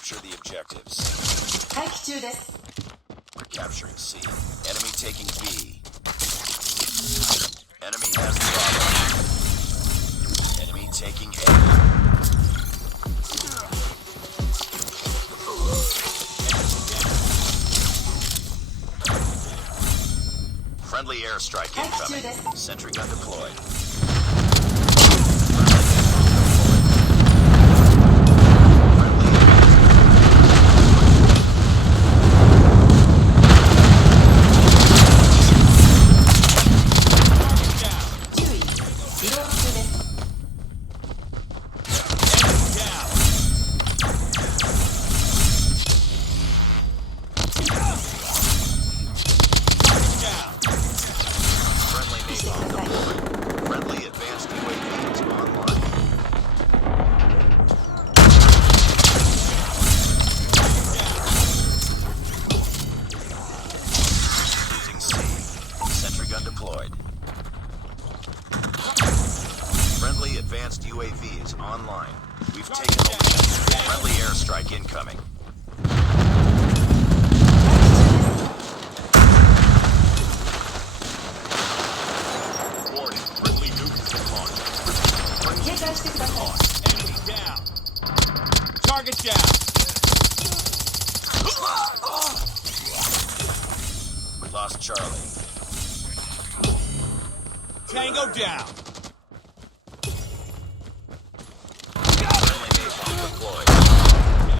Capture the objectives. 待機中です。 We're capturing C. Enemy taking B. Enemy has Bravo. Enemy taking A. Friendly airstrike incoming. Sentry gun deployed. Friendly advanced UAVs online. Losing C. Sentry gun deployed. Friendly advanced UAVs online. We've taken the lead. Friendly airstrike incoming. Enemy down. Target down. We lost Charlie. Tango down.